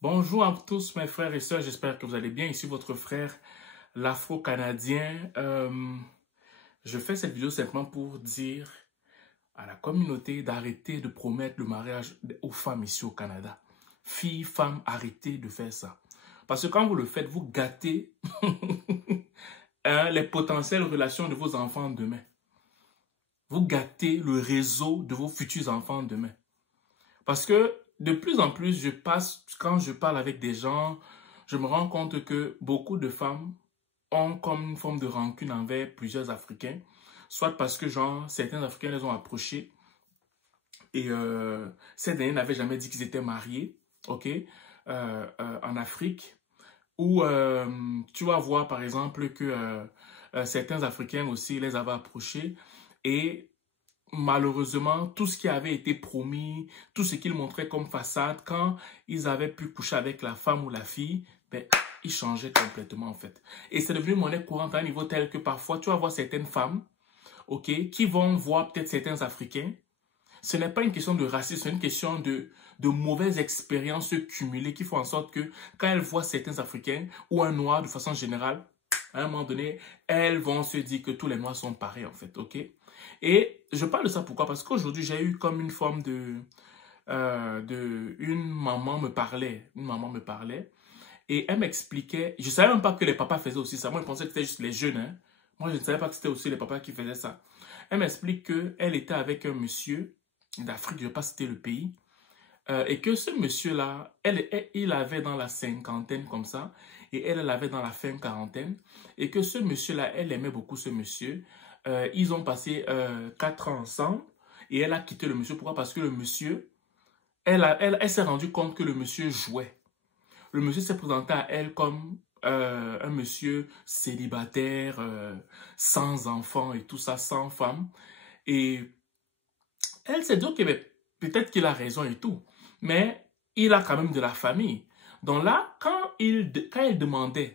Bonjour à tous mes frères et sœurs, j'espère que vous allez bien. Ici votre frère, l'Afro-Canadien. Je fais cette vidéo simplement pour dire à la communauté d'arrêter de promettre le mariage aux femmes ici au Canada. Filles, femmes, arrêtez de faire ça. Parce que quand vous le faites, vous gâtez les potentielles relations de vos enfants demain. Vous gâtez le réseau de vos futurs enfants demain. Parce que de plus en plus, quand je parle avec des gens, je me rends compte que beaucoup de femmes ont comme une forme de rancune envers plusieurs Africains, soit parce que certains Africains les ont approchés et ces derniers n'avaient jamais dit qu'ils étaient mariés, ok, en Afrique, ou tu vas voir par exemple que certains Africains aussi les avaient approchés et malheureusement, tout ce qui avait été promis, tout ce qu'ils montraient comme façade, quand ils avaient pu coucher avec la femme ou la fille, ben, ils changeaient complètement en fait. Et c'est devenu monnaie courante à un niveau tel que parfois, tu vas voir certaines femmes, ok, qui vont voir peut-être certains Africains. Ce n'est pas une question de racisme, c'est une question de mauvaises expériences cumulées qui font en sorte que quand elles voient certains Africains ou un noir de façon générale, à un moment donné, elles vont se dire que tous les noirs sont pareils en fait, ok? Et je parle de ça pourquoi? Parce qu'aujourd'hui, j'ai eu comme une forme une maman me parlait, et elle m'expliquait, je ne savais même pas que les papas faisaient aussi ça. Moi, je pensais que c'était juste les jeunes, hein. Moi, je ne savais pas que c'était aussi les papas qui faisaient ça. Elle m'explique qu'elle était avec un monsieur d'Afrique, je ne sais pas si c'était le pays, et que ce monsieur-là, il avait dans la cinquantaine comme ça, et elle avait dans la fin quarantaine, et que ce monsieur-là, elle aimait beaucoup ce monsieur. Ils ont passé 4 ans ensemble, et elle a quitté le monsieur. Pourquoi? Parce que le monsieur, elle s'est rendue compte que le monsieur jouait. Le monsieur s'est présenté à elle comme un monsieur célibataire, sans enfants et tout ça, sans femme. Et elle s'est dit, ok, peut-être qu'il a raison et tout, mais il a quand même de la famille. Donc là, quand elle demandait,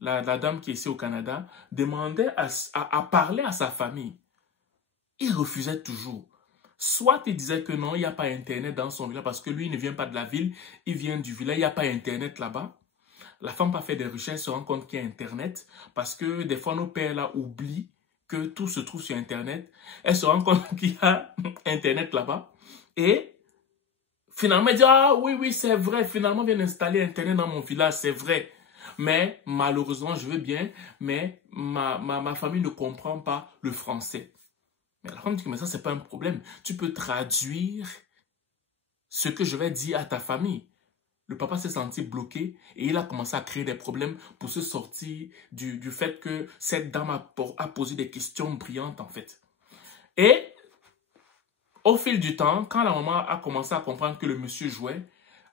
la dame qui est ici au Canada, demandait à parler à sa famille, il refusait toujours. Soit il disait que non, il n'y a pas Internet dans son village parce que lui, il ne vient pas de la ville, il vient du village, il n'y a pas Internet là-bas. La femme va faire des recherches, se rend compte qu'il y a Internet parce que des fois, nos pères là oublient que tout se trouve sur Internet. Elle se rend compte qu'il y a Internet là-bas. Et finalement, elle dit, ah oui, oui, c'est vrai, finalement, on vient d'installer Internet dans mon village, c'est vrai. Mais malheureusement, je veux bien, mais ma famille ne comprend pas le français. Mais la femme dit que mais ça, c'est pas un problème. Tu peux traduire ce que je vais dire à ta famille. Le papa s'est senti bloqué et il a commencé à créer des problèmes pour se sortir du fait que cette dame a posé des questions brillantes en fait. Et au fil du temps, quand la maman a commencé à comprendre que le monsieur jouait,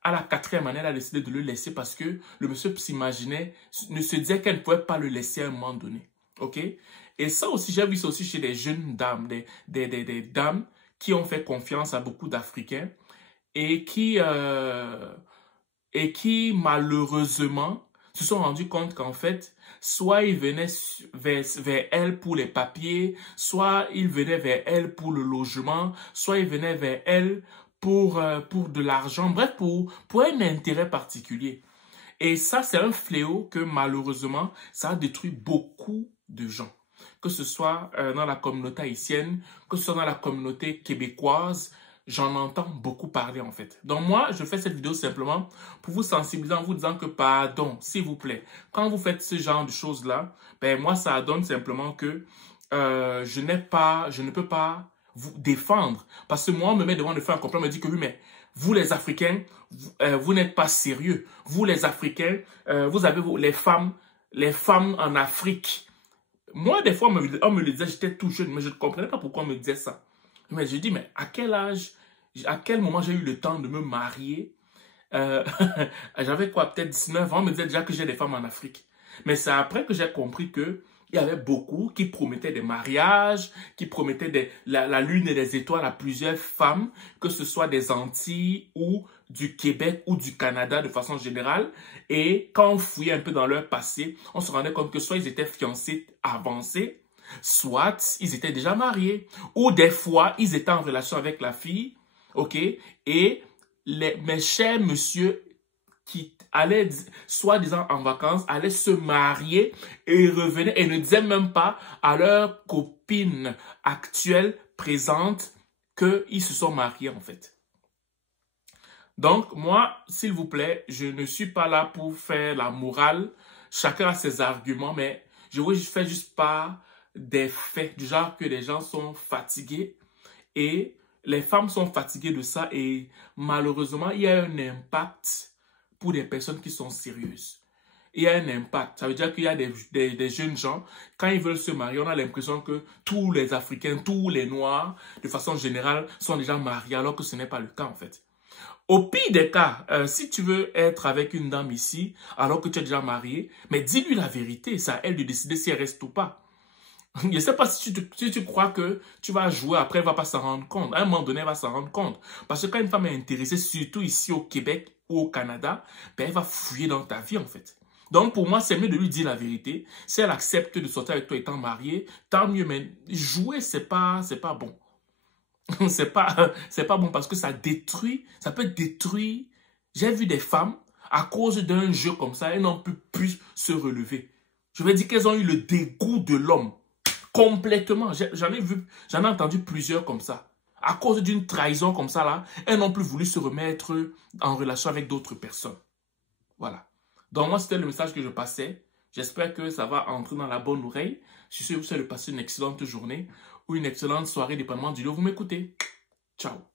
à la 4e année, elle a décidé de le laisser parce que le monsieur s'imaginait, ne se disait qu'elle ne pouvait pas le laisser à un moment donné. Ok? Et ça aussi, j'ai vu ça aussi chez des jeunes dames, des dames qui ont fait confiance à beaucoup d'Africains et qui malheureusement se sont rendus compte qu'en fait, soit ils venaient vers elle pour les papiers, soit ils venaient vers elle pour le logement, soit ils venaient vers elle pour de l'argent, bref, pour un intérêt particulier. Et ça, c'est un fléau que malheureusement, ça a détruit beaucoup de gens. Que ce soit dans la communauté haïtienne, que ce soit dans la communauté québécoise, j'en entends beaucoup parler en fait. Donc moi, je fais cette vidéo simplement pour vous sensibiliser en vous disant que pardon, s'il vous plaît, quand vous faites ce genre de choses-là, ben moi, ça donne simplement que je ne peux pas vous défendre. Parce que moi, on me met devant le faire un complot, on me dit que oui, mais vous les Africains, vous n'êtes pas sérieux. Vous les Africains, vous avez les femmes en Afrique. Moi, des fois, on me le disait, j'étais tout jeune, mais je ne comprenais pas pourquoi on me disait ça. Mais je dis, mais à quel âge, à quel moment j'ai eu le temps de me marier? J'avais quoi, peut-être 19 ans, on me disait déjà que j'ai des femmes en Afrique. Mais c'est après que j'ai compris que il y avait beaucoup qui promettaient des mariages, qui promettaient la lune et des étoiles à plusieurs femmes, que ce soit des Antilles ou du Québec ou du Canada de façon générale. Et quand on fouillait un peu dans leur passé, on se rendait compte que soit ils étaient fiancés avancés, soit ils étaient déjà mariés. Ou des fois, ils étaient en relation avec la fille, ok? Et mes chers monsieur qui allaient, soi-disant en vacances, allaient se marier et revenaient et ne disaient même pas à leur copine actuelle présente qu'ils se sont mariés en fait. Donc moi, s'il vous plaît, je ne suis pas là pour faire la morale. Chacun a ses arguments, mais je ne fais juste pas des faits du genre que les gens sont fatigués et les femmes sont fatiguées de ça et malheureusement, il y a un impact pour des personnes qui sont sérieuses. Il y a un impact. Ça veut dire qu'il y a des jeunes gens, quand ils veulent se marier, on a l'impression que tous les Africains, tous les Noirs, de façon générale, sont déjà mariés alors que ce n'est pas le cas en fait. Au pire des cas, si tu veux être avec une dame ici, alors que tu es déjà marié, mais dis-lui la vérité, c'est à elle de décider si elle reste ou pas. Je ne sais pas si tu crois que tu vas jouer, après elle ne va pas s'en rendre compte. À un moment donné, elle va s'en rendre compte. Parce que quand une femme est intéressée, surtout ici au Québec ou au Canada, ben elle va fouiller dans ta vie en fait. Donc pour moi, c'est mieux de lui dire la vérité. Si elle accepte de sortir avec toi étant mariée, tant mieux, mais jouer, c'est pas bon. C'est pas bon parce que ça peut détruire. J'ai vu des femmes, à cause d'un jeu comme ça, elles n'ont plus se relever. Je vais dire qu'elles ont eu le dégoût de l'homme. Complètement. J'en ai entendu plusieurs comme ça. À cause d'une trahison comme ça, là, elles n'ont plus voulu se remettre en relation avec d'autres personnes. Voilà. Donc moi, c'était le message que je passais. J'espère que ça va entrer dans la bonne oreille. Je suis sûr que vous allez passer une excellente journée ou une excellente soirée, dépendamment du lieu où vous m'écoutez. Ciao.